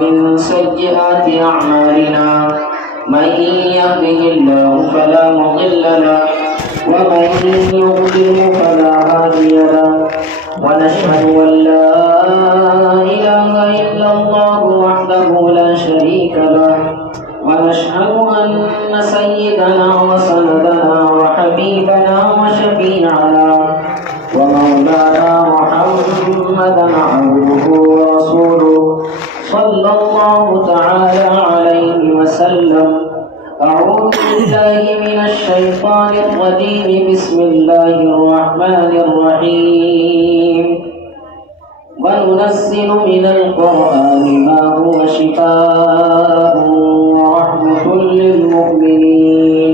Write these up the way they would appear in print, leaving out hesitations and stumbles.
من سيئات أعمالنا من يهده الله فلا مضل له ومن يضلل فلا هادي له ونشهد أن لا إله إلا الله وحده لا شريك له ونشهد أن سيدنا وسندنا وحبيبنا وشفيعنا ومولانا محمدا عبده ورسوله صلى الله تعالى عليه وسلم. أعوذ بالله من الشيطان الرجيم. بسم الله الرحمن الرحيم. وننزل من القرآن ما هو شفاء ورحمة للمؤمنين.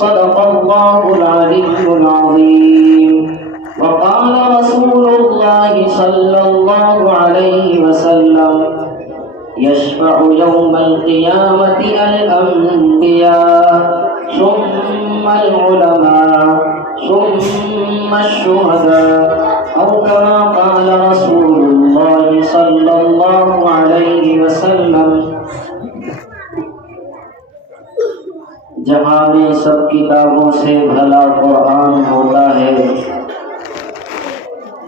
صدق الله العلي العظيم. وقال رسول الله صلى الله عليه وسلم: يشفع يوم القيامة الأنبياء ثم العلماء ثم الشهداء أو كما قال رسول الله صلى الله عليه وسلم. جہاں میں سب کتابوں سے بھلا قرآن ہوتا ہے،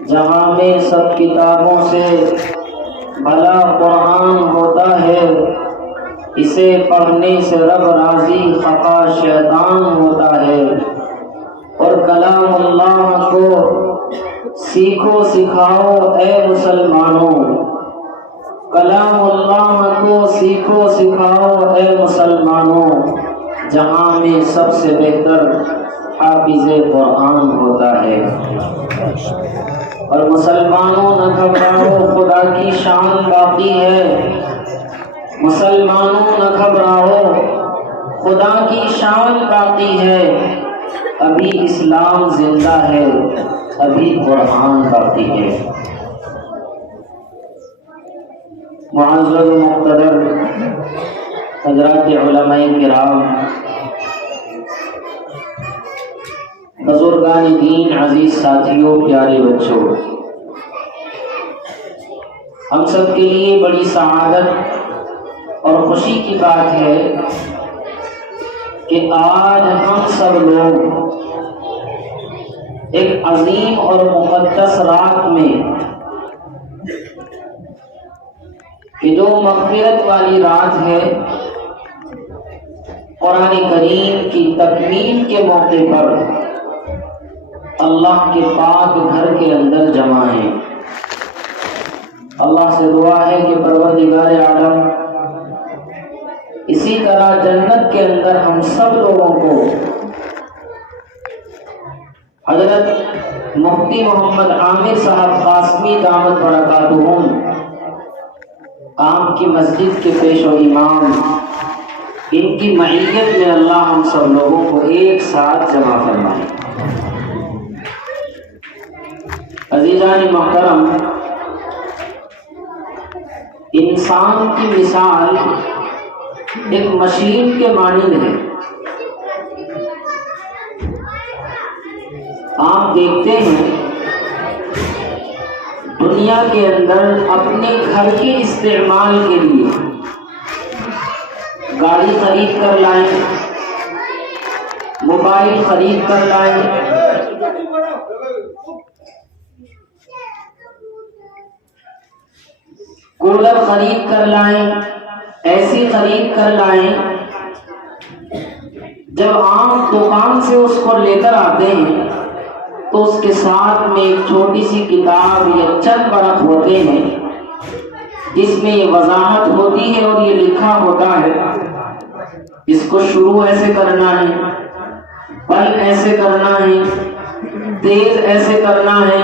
جہاں میں سب کتابوں سے بھلا قرآن ہوتا ہے، اسے پڑھنے سے رب راضی خفا شیطان ہوتا ہے. اور کلام اللہ کو سیکھو سکھاؤ اے مسلمانوں، کلام اللہ کو سیکھو سکھاؤ اے مسلمانوں. جہاں میں سب سے بہتر حافظ قرآن ہوتا ہے. اور مسلمانوں نہ گھبراؤ، خدا کی شان باقی ہے. مسلمانوں نہ گھبراؤ، خدا کی شان باقی ہے. ابھی اسلام زندہ ہے، ابھی قرآن باقی ہے. معزز و مقتدر حضرات علماء کرام، بزرگان دین، عزیز ساتھیوں، پیارے بچوں، ہم سب کے لیے بڑی سعادت اور خوشی کی بات ہے کہ آج ہم سب لوگ ایک عظیم اور مقدس رات میں، کہ جو مغفرت والی رات ہے، قرآن کریم کی تکمیل کے موقع پر اللہ کے پاک گھر کے اندر جمع ہیں. اللہ سے دعا ہے کہ پروردگار عالم اسی طرح جنت کے اندر ہم سب لوگوں کو حضرت مفتی محمد عامر صاحب قاسمی دامت برکاتہم کام کی مسجد کے پیش و امام، ان کی معیت میں اللہ ہم سب لوگوں کو ایک ساتھ جمع فرمائے. عزیزان محترم، انسان کی مثال ایک مشین کے مانند ہے. آپ دیکھتے ہیں دنیا کے اندر اپنے گھر کے استعمال کے لیے گاڑی خرید کر لائیں، موبائل خرید کر لائیں، کولر خرید کر لائیں، ایسی خرید کر لائیں. جب آپ دکان سے اس کو لے کر آتے ہیں تو اس کے ساتھ میں ایک چھوٹی سی کتاب یا چند ورق ہوتے ہیں جس میں یہ وضاحت ہوتی ہے اور یہ لکھا ہوتا ہے اس کو شروع ایسے کرنا ہے، بل ایسے کرنا ہے، تیز ایسے کرنا ہے،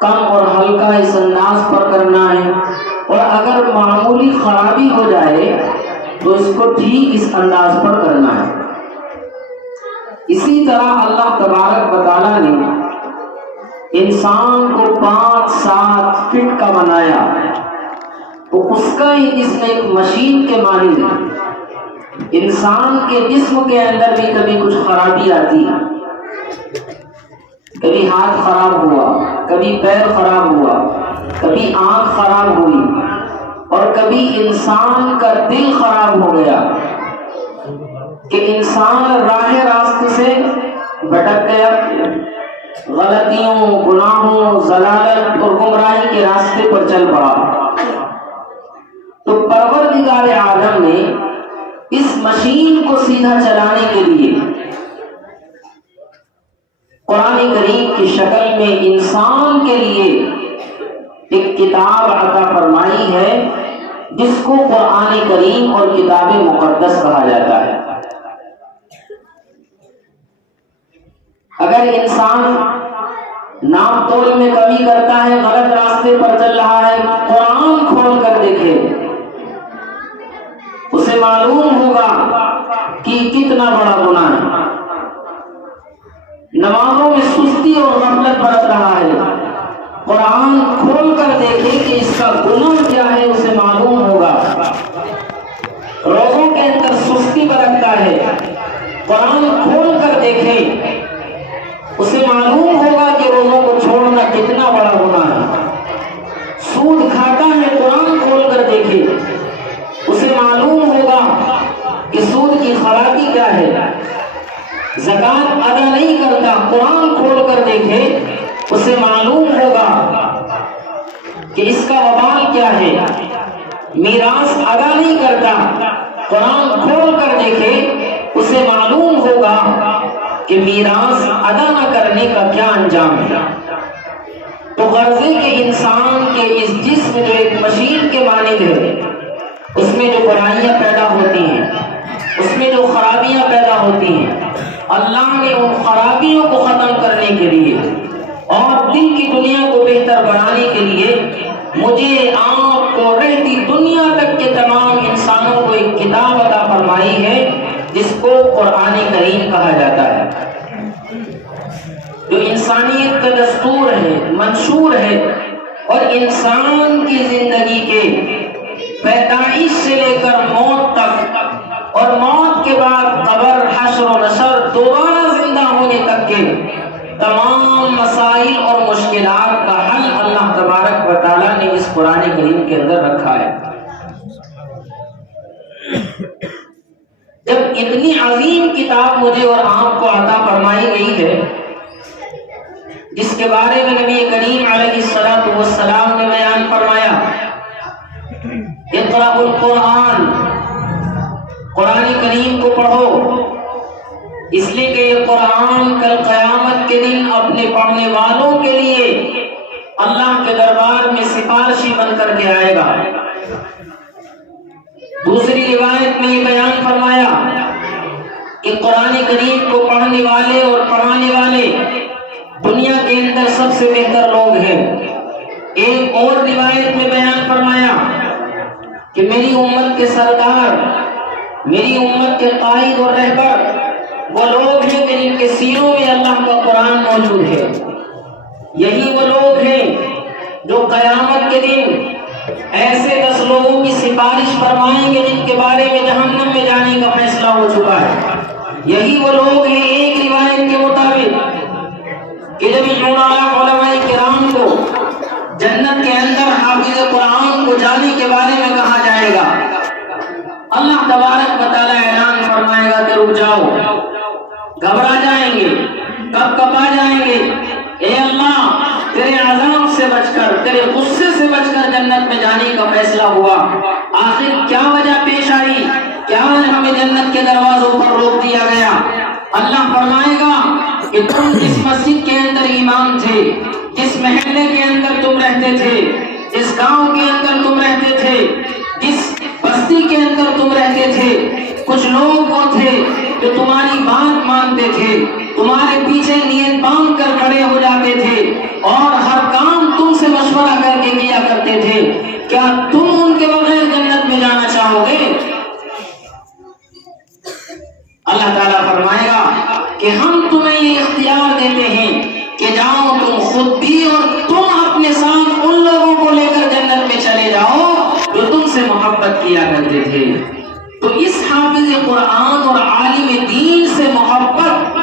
کم اور ہلکا اس انداز پر کرنا ہے، اور اگر معمولی خرابی ہو جائے تو اس کو ٹھیک اس انداز پر کرنا ہے. اسی طرح اللہ تبارک و تعالیٰ نے انسان کو 5-7 فٹ کا بنایا، تو اس کا ہی جسم ایک مشین کے مانند ہے. انسان کے جسم کے اندر بھی کبھی کچھ خرابی آتی ہے، کبھی ہاتھ خراب ہوا، کبھی پیر خراب ہوا، کبھی آنکھ خراب ہوئی، اور کبھی انسان کا دل خراب ہو گیا کہ انسان راہ راستے سے بھٹک گیا، غلطیوں، گناہوں، ضلالت اور گمراہی کے راستے پر چل پڑا، تو پروردگار عالم نے اس مشین کو سیدھا چلانے کے لیے قرآن کریم کی شکل میں انسان کے لیے ایک کتاب عطا فرمائی ہے جس کو قرآن کریم اور کتاب مقدس کہا جاتا ہے۔ اگر انسان ناپ تول میں کمی کرتا ہے، غلط راستے پر چل رہا ہے، قرآن کھول کر دیکھے، اسے معلوم ہوگا کہ کتنا بڑا گناہ ہے۔ نمازوں میں سستی اور غفلت برت رہا ہے، قرآن کھول کر دیکھے کہ اس کا گناہ کیا ہے، اسے معلوم ہوگا۔ روزوں کے اندر سستی برتتا ہے، قرآن کھول کر دیکھے، اسے معلوم ہوگا کہ روزوں کو چھوڑنا کتنا بڑا گناہ ہے۔ سود کھاتا ہے، قرآن کھول کر دیکھے، اسے معلوم ہوگا کہ سود کی خرابی کیا ہے۔ زکوٰۃ ادا نہیں کرتا، قرآن کھول کر دیکھے، اسے معلوم ہوگا کہ اس کا وبال کیا ہے۔ میراث ادا نہیں کرتا، قرآن کھول کر دیکھے، اسے معلوم ہوگا کہ میراث ادا نہ کرنے کا کیا انجام ہے۔ تو غرض ہے کہ انسان کے اس جسم جو ایک مشین کے مانند ہے، اس میں جو برائیاں پیدا ہوتی ہیں، اس میں جو خرابیاں پیدا ہوتی ہیں، اللہ نے ان خرابیوں کو ختم کرنے کے لیے اور دل کی دنیا کو بہتر بنانے کے لیے مجھے، آپ کو، رہتی دنیا تک کے تمام انسانوں کو ایک کتاب عطا فرمائی ہے جس کو قرآن کریم کہا جاتا ہے، جو انسانیت کا دستور ہے، منشور ہے، اور انسان کی زندگی کے پیدائش سے لے کر موت تک اور موت کے بعد قبر، حشر و نشر، دوبارہ زندہ ہونے تک کے تمام مسائل اور مشکلات کا حل اللہ تبارک و تعالیٰ نے اس قرآن کریم کے اندر رکھا ہے۔ جب اتنی عظیم کتاب مجھے اور آپ کو عطا فرمائی گئی ہے، جس کے بارے میں نبی کریم علیہ الصلوۃ والسلام نے بیان فرمایا، اقرأ القرآن، قرآن کریم کو پڑھو، اس لیے کہ یہ قرآن کل قیامت کے دن اپنے پڑھنے والوں کے لیے اللہ کے دربار میں سفارشی بن کر کے آئے گا۔ دوسری روایت میں یہ بیان فرمایا کہ قرآن کریم کو پڑھنے والے اور پڑھانے والے دنیا کے اندر سب سے بہتر لوگ ہیں۔ ایک اور روایت میں بیان فرمایا کہ میری امت کے سردار، میری امت کے قائد اور رہبر وہ لوگ ہیں کہ جن کے سینوں میں اللہ کا قرآن موجود ہے۔ یہی وہ لوگ ہیں جو قیامت کے دن ایسے 10 لوگوں کی سفارش فرمائیں گے جن کے بارے میں جہنم میں جانے کا فیصلہ ہو چکا ہے۔ یہی وہ لوگ ہیں، ایک روایت کے مطابق، کہ جب علماء کرام کو جنت کے اندر حافظ قرآن کو جانے کے بارے میں کہا جائے گا، اللہ تبارک و تعالیٰ اعلان فرمائے گا کہ رک جاؤ، گھبرا جائیں گے، کب کپا جائیں گے، اے اللہ تیرے عذاب سے بچ کر، تیرے غصے سے بچ کر جنت میں جانے کا فیصلہ ہوا، آخر کیا وجہ پیش آئی، کیا ہمیں جنت کے دروازوں پر روک دیا گیا؟ اللہ فرمائے گا کہ تم جس مسجد کے اندر امام تھے، جس محلے کے اندر تم رہتے تھے، جس گاؤں کے اندر تم رہتے تھے، جس بستی کے اندر تم رہتے تھے، کچھ لوگ وہ تھے جو تمہاری بات مانتے تھے، تمہارے پیچھے نیت باندھ کر کھڑے ہو جاتے تھے اور ہر کام تم سے مشورہ کر کے کیا کرتے تھے، کیا تم ان کے بغیر جنت میں جانا چاہو گے؟ اللہ تعالیٰ فرمائے گا کہ ہم تمہیں یہ اختیار دیتے ہیں کہ جاؤ تم خود بھی اور تم اپنے ساتھ ان لوگوں کو لے کر جنت میں چلے جاؤ جو تم سے محبت کیا کرتے تھے۔ تو اس حافظ قرآن اور عالم دین سے محبت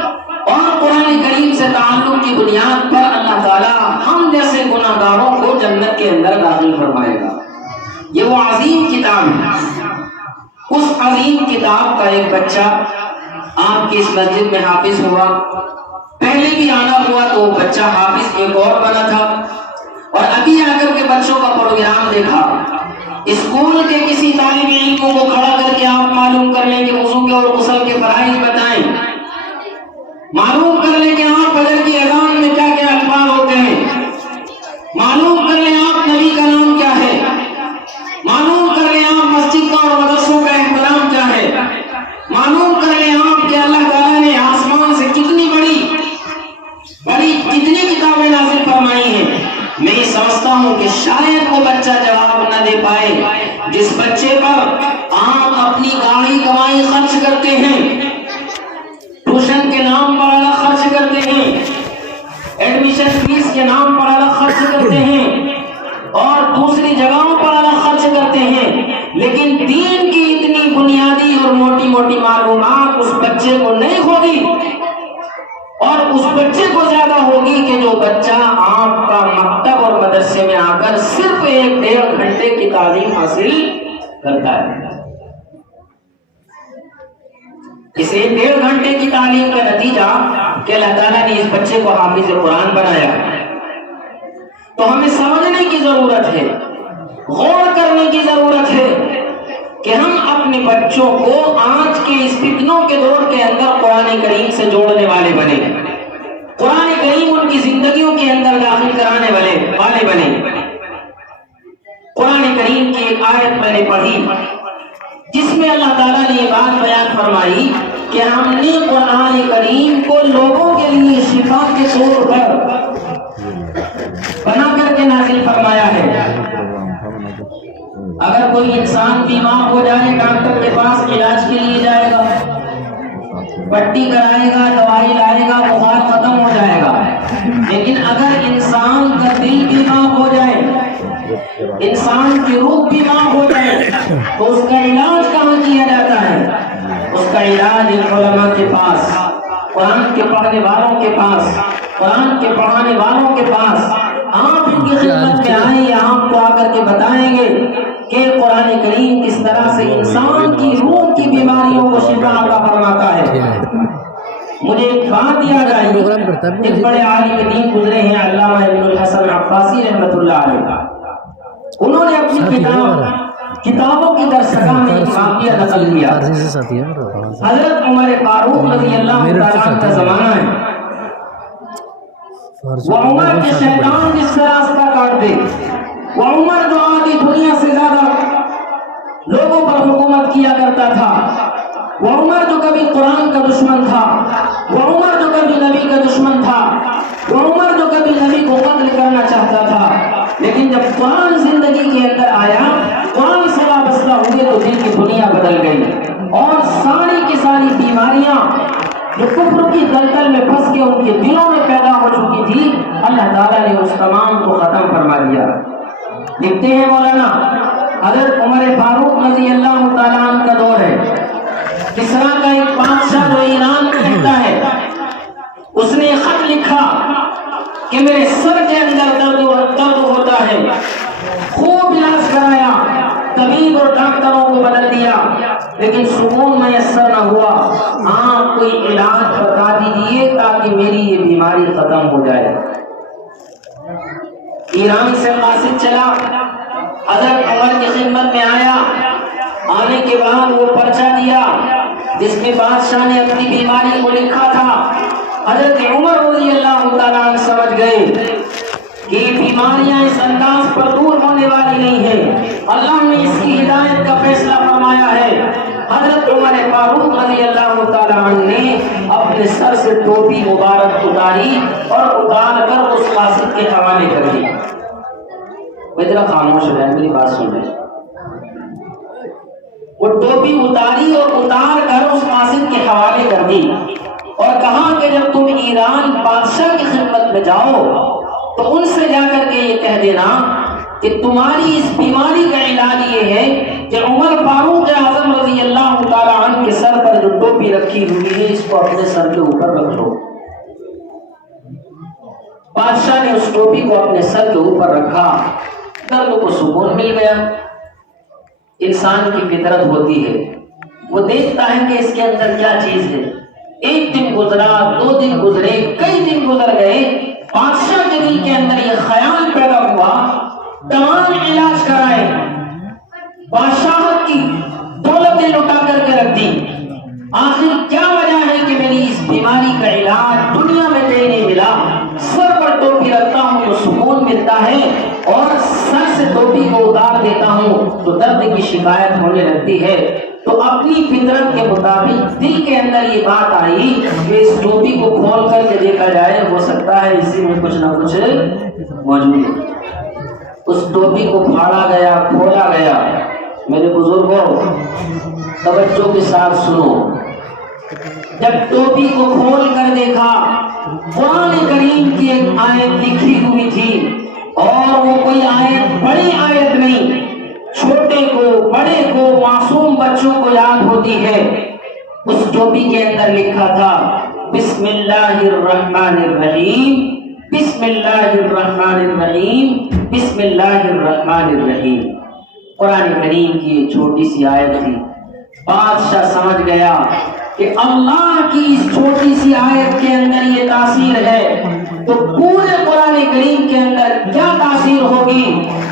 اور قرآن کریم سے تعلق کی بنیاد پر اللہ تعالیٰ ہم جیسے گناہگاروں کو جنت کے اندر داخل فرمائے گا۔ یہ وہ عظیم کتاب ہے. اس عظیم کتاب کا ایک بچہ آپ کی اس مسجد میں حافظ ہوا. پہلے بھی آنا ہوا تو بچہ حافظ ایک اور بنا تھا. اور ابھی آ کر کے بچوں کا پروگرام دیکھا. اسکول کے کسی طالب علم کو کھڑا کر کے آپ معلوم کر لیں کہ وضو کے اور غسل کے فرائض بتائیں. معلوم کر لیں کہ آپ فجر کی اذان میں کیا کیا الفاظ ہوتے ہیں. معلوم کر لیں آپ نبی کا نام کیا ہے. معلوم کر لیں آپ مسجد کا اور مدرسوں کا احترام کیا ہے. معلوم کر لیں آپ کہ اللہ تعالیٰ نے آسمان سے کتنی بڑی کتنی کتابیں نازل فرمائی ہیں. میں یہ سمجھتا ہوں کہ شاید وہ بچہ جواب نہ دے پائے جس بچے پر آپ اپنی گاڑی کمائی خرچ کرتے ہیں, ٹیوشن کے نام پر الگ خرچ کرتے ہیں, ایڈمیشن فیس کے نام پر الگ خرچ کرتے ہیں, اور دوسری جگہوں پر الگ خرچ کرتے ہیں, لیکن دین کی اتنی بنیادی اور موٹی موٹی معلومات اس بچے کو نہیں ہوگی. اور اس بچے کو زیادہ ہوگی کہ جو بچہ آپ کا مکتب اور مدرسے میں آ کر صرف 1-1.5 گھنٹے کی تعلیم حاصل کرتا ہے. اس 1-1.5 گھنٹے کی تعلیم کا نتیجہ کہ اللہ تعالیٰ نے اس بچے کو حافظ قرآن بنایا. تو ہمیں سمجھنے کی ضرورت ہے, غور کرنے کی ضرورت ہے کہ ہم اپنے بچوں کو آج کے اس فتنوں کے دور کے اندر قرآن کریم سے جوڑنے والے بنے, قرآن کریم ان کی زندگیوں کے اندر داخل کرانے والے بنے. قرآن کریم کی ایک آیت میں نے پڑھی جس میں اللہ تعالیٰ نے یہ بات بیان فرمائی کہ ہم نے قرآن کریم کو لوگوں کے لیے شفا کے طور پر بنا کر کے نازل فرمایا ہے. اگر کوئی انسان بیمار ہو جائے ڈاکٹر کے پاس علاج کے لیے جائے گا, پٹی کرائے گا, دوائی لائے گا, بخار ختم ہو جائے گا. لیکن اگر انسان کا دل بیمار ہو جائے, انسان کی روح بیمار ہو جائے تو اس کا علاج کہاں کیا جاتا ہے؟ اس کا علاج علماء کے پاس, قرآن کے پڑھنے والوں کے پاس, قرآن کے پڑھانے والوں کے پاس. آپ ان کی خدمت میں آئیں یا آپ کو آ کر کے بتائیں گے کہ قرآن کریم کس طرح سے انسان کی روح کی بیماریوں کو شفا عطا فرماتا ہے. مجھے ایک بات یاد آئی, ایک بڑے عالم دین گزرے ہیں علامہ ابن الحسن عباسی رحمۃ اللہ علیہ. انہوں نے اپنی کتابوں کی درسگاہ میں ایک واقعہ نقل کیا. حضرت عمر فاروق رضی اللہ تعالیٰ عنہ کا زمانہ ہے. وہ عمر کے شیطان جس سے راستہ کاٹ دے, وہ عمر جو آدھی دنیا سے زیادہ لوگوں پر حکومت کیا کرتا تھا, وہ عمر جو کبھی قرآن کا دشمن تھا, وہ عمر جو کبھی نبی کا دشمن تھا, وہ عمر جو کبھی نبی کو قتل کرنا چاہتا تھا. لیکن جب قرآن زندگی کے اندر آیا, قرآن سے وابستہ ہوئے تو دل کی دنیا بدل گئی, اور ساری کی ساری بیماریاں جو کفر کی دلدل میں پھنس کے ان کے دلوں میں پیدا ہو چکی تھی, اللہ تعالیٰ نے اس تمام کو ختم فرما دیا. لکھتے ہیں مولانا حضرت عمر فاروق رضی اللہ تعالیٰ عنہ کا دور ہے. کسرا کا ایک بادشاہ جو ایران میں رہتا ہے, اس نے خط لکھا کہ میرے سر کے اندر درد ہوتا ہے. خوب علاج کرایا, طبیب اور ڈاکٹروں کو بدل دیا, لیکن سکون میسر نہ ہوا. آپ کوئی علاج بتا دیجیے تاکہ میری یہ بیماری ختم ہو جائے. ایران سے قاصد چلا, حضرت عمر کی خدمت میں آیا. آنے کے بعد وہ پرچہ دیا جس میں بادشاہ نے اپنی بیماری کو لکھا تھا. حضرت عمر رضی اللہ تعالیٰ عنہ سمجھ گئے کہ بیماریاں اس انداز پر دور ہونے والی نہیں ہیں, اللہ نے اس کی ہدایت کا فیصلہ فرمایا ہے. حضرت عمر فاروق رضی اللہ تعالیٰ عنہ نے اپنے سر سے ٹوپی مبارک اتاری اور اتار کر اس قاصد کے حوالے کر دی. ذرا خاموش ہو جائے, میری بات سن لیں. وہ ٹوپی اتاری اور اتار کر اس قاصد کے حوالے کر دی اور کہا کہ جب تم ایران بادشاہ کی خدمت میں جاؤ تو ان سے جا کر کے یہ کہہ دینا کہ تمہاری اس بیماری کا علاج یہ ہے کہ عمر فاروق اعظم رضی اللہ تعالیٰ عنہ کے سر پر جو ٹوپی رکھی ہوئی ہے اس کو اپنے سر کے اوپر رکھ لو. بادشاہ نے اس ٹوپی کو اپنے سر کے اوپر رکھا, درد کو سکون مل گیا. انسان کی فطرت ہوتی ہے، وہ دیکھتا ہے کہ اس کے اندر کیا چیز ہے۔ ایک دن گزرا، 2 دن گزرے، کئی دن گزر گئے، بادشاہ کے دل کے اندر یہ خیال پیدا ہوا، تمام علاج کرائے، بادشاہت کی دولتیں لٹا کر کے رکھ دی، آخر کیا وجہ ہے کہ میری اس بیماری کا علاج دنیا میں کہیں نہیں ملا؟ سر پر ٹوپی رکھتا ہوں تو سکون ملتا ہے، اور سر سے ٹوپی کو اتار دیتا ہوں تو درد کی شکایت ہونے لگتی ہے۔ تو اپنی فطرت کے مطابق دل کے اندر یہ بات آئی کہ اس ٹوپی کو کھول کر کے دیکھا جائے، ہو سکتا ہے اسی میں کچھ نہ کچھ موجود ہے۔ اس ٹوپی کو پھاڑا گیا، کھولا گیا۔ میرے بزرگوں توجہ کے ساتھ سنو، جب ٹوپی کو کھول کر دیکھا، قرآن کریم کی ایک آیت لکھی ہوئی تھی، اور وہ کوئی آیت بڑی آیت نہیں، چھوٹے کو بڑے کو معصوم بچوں کو یاد ہوتی ہے۔ اس ٹوپی کے اندر لکھا تھا بسم اللہ الرحمن الرحیم، بسم اللہ الرحمن الرحیم، بسم اللہ الرحمن الرحیم۔ قرآن کریم کی ایک چھوٹی سی آیت تھی۔ بادشاہ سمجھ گیا کہ اللہ کی اس چھوٹی سی آیت کے اندر یہ تاثیر ہے تو پورے قرآن کریم کے اندر کیا تاثیر ہوگی،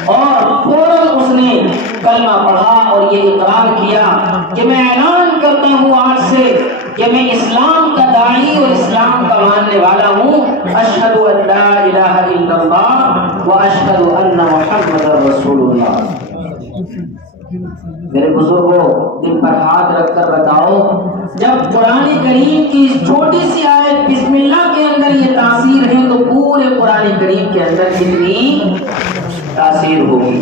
اور فوراً اس نے کلمہ پڑھا اور یہ اقرار کیا کہ میں اعلان کرتا ہوں آج سے کہ میں اسلام کا داعی اور اسلام کا ماننے والا ہوں۔ اشہد ان لا الہ الا اللہ و اشہد ان محمد رسول اللہ۔ میرے بزرگوں دل پر ہاتھ رکھ کر بتاؤ، جب قرآن کریم کی اس چھوٹی سی آیت بسم اللہ کے اندر یہ تاثیر ہے تو پورے قرآن کریم کے اندر کتنی تاثیر ہوگی۔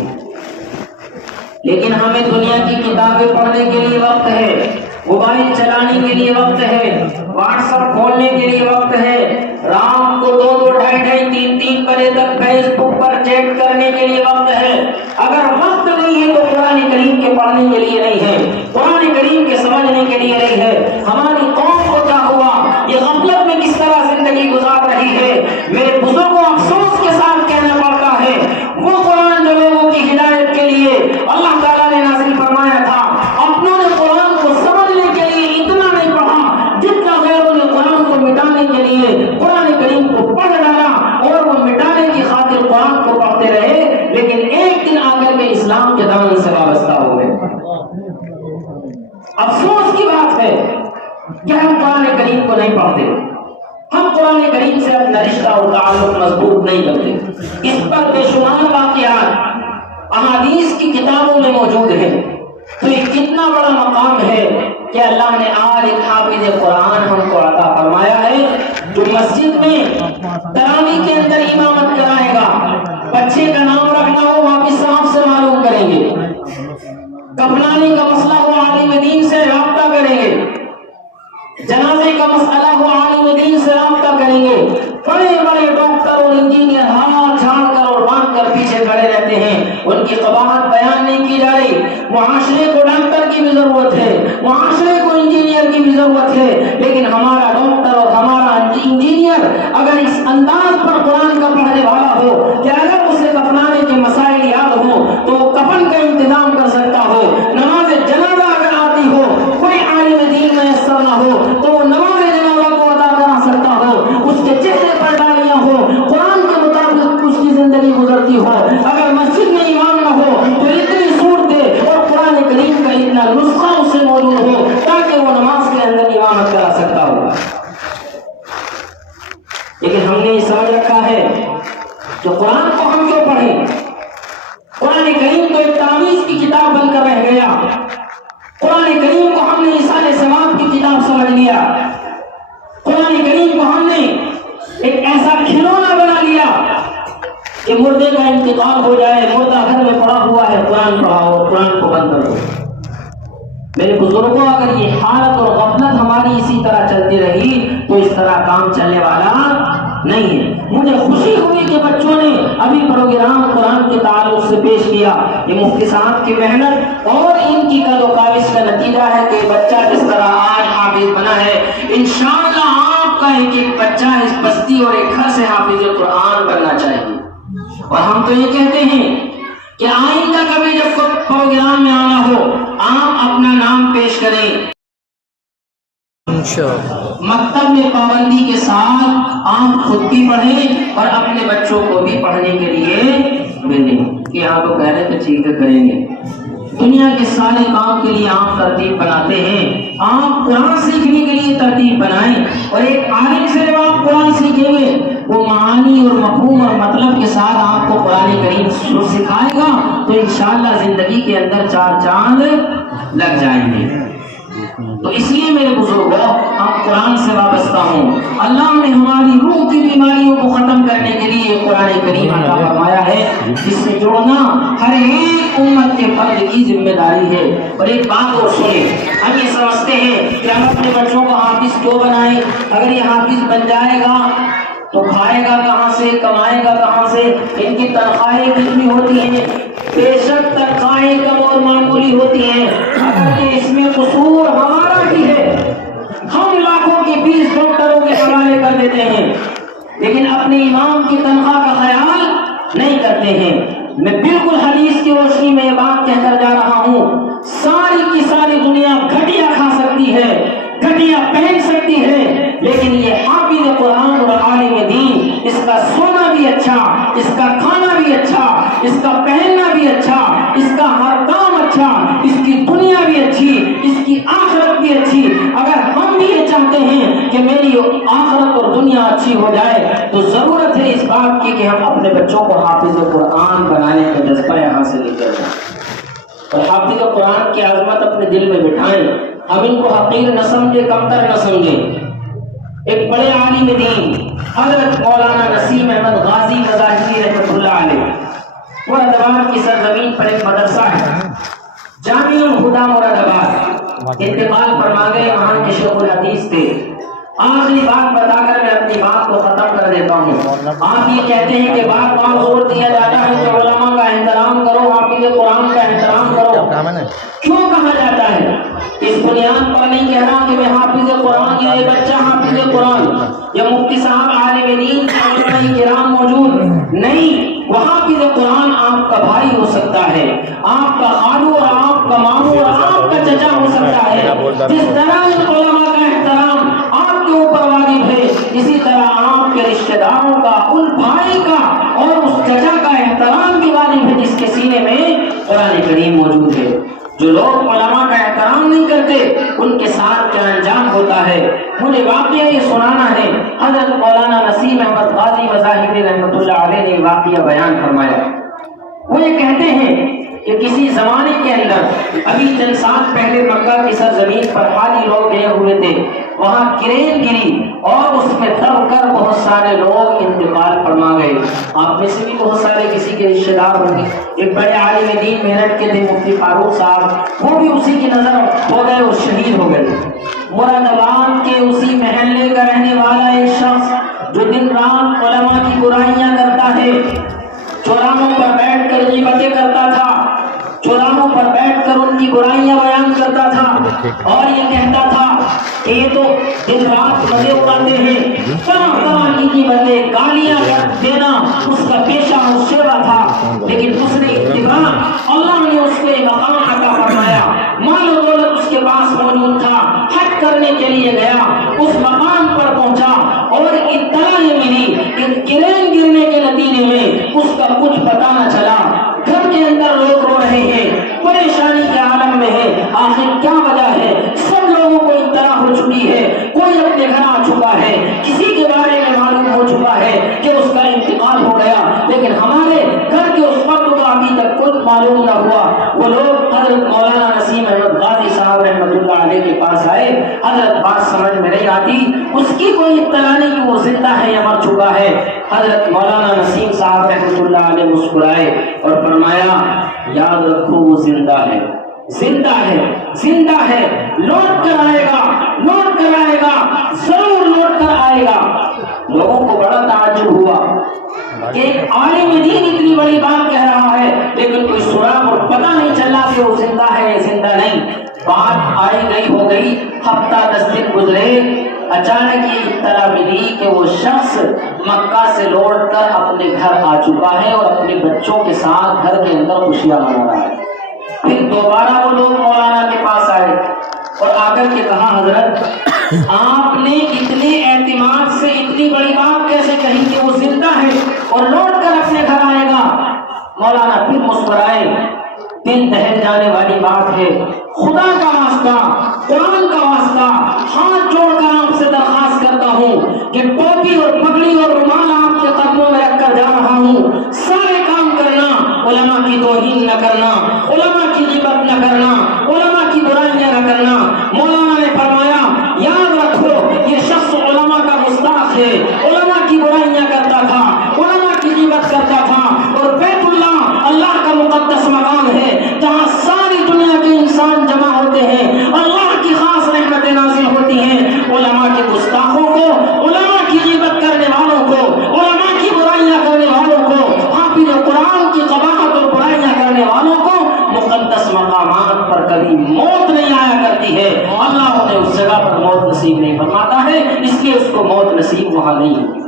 لیکن ہمیں دنیا کی کتابیں پڑھنے کے لیے وقت ہے، موبائل چلانے کے لیے وقت ہے، واٹس ایپ کھولنے کے لیے وقت ہے، رات کو 2-2 ڈھائی 3 بجے تک فیس بک پر چیٹ کرنے کے لیے وقت ہے۔ اگر وقت نہیں ہے تو قرآن کریم کے پڑھنے کے لیے نہیں ہے، قرآن کریم کے سمجھنے کے لیے نہیں ہے۔ ہماری قوم کو کیا ہوا، یہ غفلت میں کس طرح زندگی گزار رہی ہے۔ میرے بزرگوں افسوس کے ساتھ کہنا پڑتا ہے، وہ قرآن جو لوگوں کی ہدایت کے لیے اللہ تعالیٰ نے نازل فرمایا تھا، اپنوں نے قرآن کو سمجھنے کے لیے اتنا نہیں پڑھا جتنا غیروں نے قرآن کو مٹانے کے لیے قرآن کریم کو پڑھ ڈالا، اور وہ مٹانے کی خاطر قرآن کو پڑھتے رہے، لیکن ایک دن آ کر کے اسلام کے دامن سے وابستہ ہو گئے۔ افسوس کی بات ہے کہ ہم قرآن کریم کو نہیں پڑھتے، ہم قرآن کریم سے اپنا رشتہ اور تعلق مضبوط نہیں کرتے۔ اس پر بے شمار واقعات احادیث کی کتابوں میں موجود ہے۔ تو یہ کتنا بڑا مقام ہے کہ اللہ نے آج ایک حافظ قرآن ہم کو عطا فرمایا ہے، جو مسجد میں تراویح کے اندر امامت کرائے گا۔ بچے کا نام رکھنا ہو واپس صاحب سے معلوم کریں گے، کفنانے کا مسئلہ ہو عالم دین سے رابطہ کریں گے، جنازے کا مسئلہ ہو عالم دین سے رابطہ کریں گے۔ بڑے بڑے ڈاکٹر اور انجینئر ہاتھ جھاڑ کر اور باندھ کر پیچھے کھڑے رہتے ہیں، ان کی قباحت بیان نہیں کی جا رہی۔ معاشرے کو ڈاکٹر کی بھی ضرورت ہے، معاشرے کو انجینئر کی بھی ضرورت ہے، لیکن ہمارا ڈاکٹر اور ہمارا انجینئر اگر اس انداز پر قرآن کا پڑھنے والا ہو کہ اگر اسے کفنانے کے مسائل یاد ہو تو وہ کفن کا انتظام کر سکتا ہو، نماز جنازہ اگر آتی ہو، کوئی عالم دین میسر نہ ہو تو وہ نماز جنازہ کو ادا کرا سکتا ہو، اس کے چہرے پر ڈالیاں ہو، قرآن کے مطابق اس کی زندگی گزرتی ہو، اگر مسجد میں امام نہ ہو تو اتنی صورتیں اور قرآن کریم کا اتنا نسخہ اسے موجود ہو تاکہ وہ نماز کے اندر امامت کرا سکتا ہو۔ لیکن ہم نے یہ سمجھ رکھا ہے کہ قرآن کو ہم کیوں پڑھیں؟ قرآن کریم تو ایک تعویذ کی کتاب بن کر رہ گیا، قرآن کریم کو ہم نے ایصال ثواب کی کتاب سمجھ لیا، قرآن کریم کو ہم نے ایک ایسا کھلونا بنا لیا کہ مردے کا انتقال ہو جائے، مردہ گھر میں پڑا ہوا ہے، قرآن پڑھاؤ، قرآن کو بند کر دو۔ میرے بزرگوں اگر یہ حالت اور غفلت ہماری اسی طرح چلتی رہی تو اس طرح کام چلنے والا نہیں ہے۔ مجھے خوشی ہوئی کہ بچوں نے ابھی پروگرام قرآن کے تعلق سے پیش کیا، یہ مفتی صاحب کی محنت اور ان کی قد و کاوش کا نتیجہ ہے کہ بچہ جس طرح آج حافظ بنا ہے، انشاءاللہ آپ کا ایک ایک بچہ اس بستی اور ایک گھر سے حافظ قرآن بننا چاہیے۔ اور ہم تو یہ کہتے ہیں کہ آئندہ کبھی جب کوئی پروگرام میں آنا ہو آپ اپنا نام پیش کریں. مکتب میں پابندی کے ساتھ آپ خود بھی پڑھیں اور اپنے بچوں کو بھی پڑھنے کے لیے بھیجیں کہ آپ تو کہہ رہے تھے ٹھیک ہے کریں گے. دنیا کے سارے کام کے لیے آپ ترتیب بناتے ہیں, آپ قرآن سیکھنے کے لیے ترتیب بنائیں, اور ایک عالم سے جب آپ قرآن سیکھیں گے وہ معانی اور مفہوم اور مطلب کے ساتھ آپ کو قرآن کریم سکھائے گا تو انشاءاللہ زندگی کے اندر چار چاند لگ جائیں گے. تو اس لیے میرے بزرگوں ہم قرآن سے وابستہ ہوں. اللہ نے ہماری روح کی بیماریوں کو ختم کرنے کے لیے قرآن کریم عطا فرمایا ہے, جس سے جڑنا ہر ایک امت کے فرد کی ذمہ داری ہے. اور ایک بات اور سنیں, ہم یہ سمجھتے ہیں کہ ہم اپنے بچوں کو حافظ کیوں بنائیں, اگر یہ حافظ بن جائے گا تو کھائے گا کہاں سے, کمائے گا کہاں سے, ان کی تنخواہیں کتنی ہوتی ہیں, بے شک تنخواہیں کم اور معمولی ہوتی ہیں, اگرچہ اس میں قصور ہمارا ہی ہے, ہم لاکھوں کی فیس ڈاکٹروں کے حوالے کر دیتے ہیں لیکن اپنے امام کی تنخواہ کا خیال نہیں کرتے ہیں. میں بالکل حدیث کی روشنی میں یہ بات کہہ کر جا رہا ہوں, ساری کی ساری دنیا گھٹیا کھا سکتی ہے, گھٹیا پہن سکتی ہے, لیکن یہ حافظ قرآن اور عالم دین, اس کا سونا بھی اچھا, اس کا کھانا بھی اچھا, اس کا پہننا بھی اچھا, اس کا ہر کام اچھا, اس کی دنیا بھی اچھی, اس کی آخرت بھی اچھی. اگر ہم بھی یہ چاہتے ہیں کہ میری آخرت اور دنیا اچھی ہو جائے تو ضرورت ہے اس بات کی کہ ہم اپنے بچوں کو حافظ قرآن بنانے کا جذبہ یہاں سے لے کر جائیں اور حافظ قرآن کی عظمت اپنے دل میں بٹھائیں. ہم ان کو حقیر نہ سمجھے, کمتر نہ سمجھیں. ایک بڑے عالم دین حضرت مولانا نسیم احمد غازی مظاہری رحمۃ اللہ علیہ, مراد آباد کی سرزمین پر ایک مدرسہ ہے جامع الہدیٰ مراد آباد, انتقال فرما گئے, وہاں کے شیخ الحدیث تھے. آخری بات بتا کر میں اپنی بات کو ختم کر دیتا ہوں. آپ یہ کہتے ہیں کہ بار بار زور دیا جاتا ہے کہ علماء کا احترام کرو, حافظ قرآن کا احترام کرو. کیوں کہا جاتا ہے؟ اس بنیاد پر نہیں کہہ رہا کہ میں حافظ قرآن یا یہ بچہ حافظ قرآن یا مفتی صاحب عالم دین علماء کرام موجود نہیں. وہ حافظ قرآن آپ کا بھائی ہو سکتا ہے, آپ کا خالو اور آپ کا ماموں اور آپ کا چچا ہو سکتا ہے. جس طرح علماء کا احترام آپ کے اوپر واجب ہے, اسی طرح آپ کے رشتہ داروں کا, ان بھائی کا اور اس چچا کا احترام بھی واجب ہے جس کے سینے میں قرآن کریم موجود ہے. جو لوگ علماء کا احترام نہیں کرتے ان کے ساتھ کیا انجام ہوتا ہے. مجھے واقعہ یہ سنانا ہے. حضرت مولانا نسیم احمد غازی مظاہری رحمۃ اللہ علیہ نے واقعہ بیان فرمایا. وہ یہ کہتے ہیں کہ کسی زمانے کے اندر ابھی چند سال پہلے مکہ کی سرزمین پر حاجی لوگ گئے ہوئے تھے, وہاں کرین گری اور اس میں دب کر بہت سارے لوگ انتقال فرما گئے. آپ میں سے بھی بہت سارے کسی کے رشتے دار ہوں گے. ایک بڑے عالم دین محنت کے تھے مفتی فاروق صاحب, وہ بھی اسی کی نظر ہو گئے اور شہید ہو گئے. مراد آباد کے اسی محلے کا رہنے والا ایک شخص جو دن رات علماء کی برائیاں کرتا ہے, چوراہوں پر بیٹھ کر غیبتیں کرتا تھا, چوراہوں پر بیٹھ کر ان کی برائیاں بیان کرتا تھا اور یہ کہتا تھا کہ یہ تو دن رات مزے اڑاتے ہیں, طرح طرح کی قیمتیں گالیاں دینا اس کا پیشہ اور شیوا تھا. لیکن اس نے اتباع, اللہ نے اس کو ایک مقام عطا فرمایا, مال و دولت اس کے پاس موجود تھا, حج کرنے کے لیے گیا, اس مقام پر پہنچا اور اطلاع یہ ملی کہ کرین گرنے کے نتیجے میں اس کا کچھ پتہ نہ چلا. گھر کے اندر لوگ رو رہے ہیں, پریشانی کے عالم میں ہے. آخر کیا وجہ ہے؟ سب لوگوں کو اطلاع ہو چکی ہے, کوئی اپنے گھر آ چکا ہے, کسی کے بارے میں معلوم ہو چکا ہے کہ اس کا انتقال ہو گیا, لیکن ہمارے گھر کے اس فرد کو ابھی تک کچھ معلوم نہ ہوا. وہ لوگ حضرت مولانا نسیم احمد غازی صاحب رحمۃ اللہ علیہ کے پاس آئے. حضرت بات سمجھ میں نہیں آتی, اس کی کوئی اطلاع نہیں کہ وہ زندہ ہے یا مر چکا ہے. حضرت مولانا نسیم صاحب رحمۃ اللہ علیہ مسکرائے اور فرمایا, یاد رکھو وہ زندہ ہے, زندہ ہے, زندہ ہے, لوٹ کر آئے گا, لوٹ کر آئے گا, ضرور لوٹ کر آئے گا. لوگوں کو بڑا تعجب ہوا کہ ایک عالم دین اتنی بڑی بات کہہ رہا ہے لیکن کوئی سراغ اور پتہ نہیں چلا کہ وہ زندہ ہے یا زندہ نہیں. بات آئی گئی ہو گئی, ہفتہ 10 دن گزرے, اچانک یہ اطلاع ملی کہ وہ شخص مکہ سے لوٹ کر اپنے گھر آ چکا ہے اور اپنے بچوں کے ساتھ گھر کے اندر خوشیاں منا رہا ہے۔ پھر دوبارہ وہ لوگ مولانا کے پاس آئے اور آ کر کے کہا حضرت آپ نے اتنے اعتماد سے اتنی بڑی بات کیسے کہی کہ وہ زندہ ہے اور لوٹ کر اپنے گھر آئے گا؟ مولانا پھر مسکرائے، دل دہل جانے والی بات ہے، خدا کا واسطہ، قرآن کا واسطہ ہاتھ جوڑ کر آپ سے درخواست کرتا ہوں کہ ٹوپی اور پگڑی اور رومال آپ کے قدموں میں رکھ کر جا رہا ہوں، سارے کام کرنا، علماء کی توہین نہ کرنا، علماء کی غیبت نہ کرنا، علماء کی برائیاں نہ کرنا۔ مولانا نے فرمایا یاد رکھو یہ شخص علماء کا گستاخ ہے، علماء کی برائیاں کرتا تھا، علماء کی غیبت کرتا تھا، اور بیت اللہ اللہ کا مقدس مقام ہے جہاں ساری دنیا کے انسان جمع ہوتے ہیں، اللہ کی خاص رحمتیں نازل ہوتی ہیں۔ علماء کے گستاخوں کو، علماء کی غیبت کرنے والوں کو، علماء کی برائیاں کرنے والوں کو، حافظ قرآن کی قباحت اور برائیاں کرنے والوں کو مقدس مقامات پر کبھی موت نہیں آیا کرتی ہے۔ اللہ انہیں اس جگہ پر موت نصیب نہیں فرماتا ہے، اس لیے اس کو موت نصیب وہاں نہیں ہوتی۔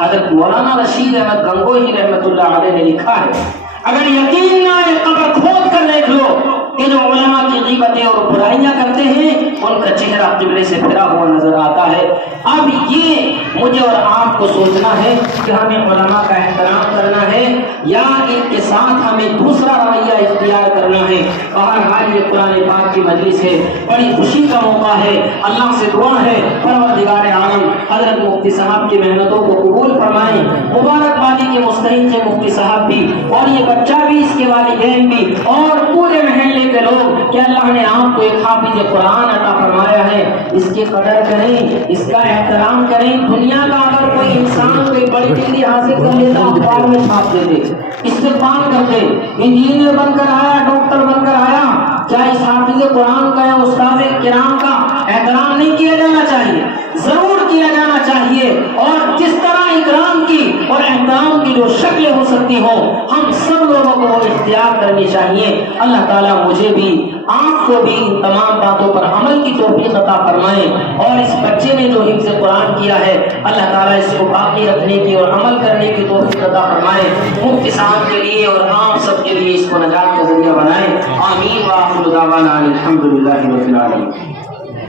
حضرت مولانا رشید احمد گنگوہی رحمۃ اللہ علیہ نے لکھا ہے اگر یقین نہ آئے قبر کھود کر دیکھ لو کہ جو علماء کی غیبتیں اور برائیاں کرتے ہیں ان کا چہرہ قبلے سے پھرا ہوا نظر آتا ہے۔ اب یہ مجھے اور آپ کو سوچنا ہے کہ ہمیں علماء کا احترام کرنا ہے یا ان کے ساتھ ہمیں دوسرا رویہ اختیار کرنا ہے۔ بہرحال یہ قرآن پاک کی مجلس ہے، بڑی خوشی کا موقع ہے، اللہ سے دعا ہے پروردگار عالم حضرت مفتی صاحب کی محنتوں کو قبول فرمائیں، مبارکبادی کے مستحق ہے مفتی صاحب بھی اور یہ بچہ بھی، اس کے والدین بھی اور پورے محلے کے لوگ کہ اللہ نے آپ کو ایک حافظ قرآن عطا فرمایا ہے، اس کی قدر کریں، اس کا احترام کریں۔ دنیا کا اگر کوئی انسان کوئی بڑی ڈگری حاصل کر لیتا اخبار میں چھاپ دیتے، استقبال کرتے، انجینئر بن کر آیا، ڈاکٹر بن کر آیا، کیا اس حافظ قرآن کا یا استاد کرام کا احترام نہیں کیا جانا چاہیے؟ ضرور کیا جانا چاہیے، اور جس طرح اکرام کی اور احترام کی جو شکلیں ہو سکتی ہو ہم سب لوگوں کو وہ اختیار کرنی چاہیے۔ اللہ تعالیٰ مجھے بھی آپ کو بھی ان تمام باتوں پر عمل کی توفیق عطا فرمائے، اور اس بچے نے جو حفظ قرآن کیا ہے اللہ تعالیٰ اس کو باقی رکھنے کی اور عمل کرنے کی توفیق عطا فرمائے، مفتی صاحب کے لیے اور آپ سب کے لیے اس کو نجات کا ذریعہ بنائے۔ آمین وآخر دعوانا الحمدللہ رب العالمین۔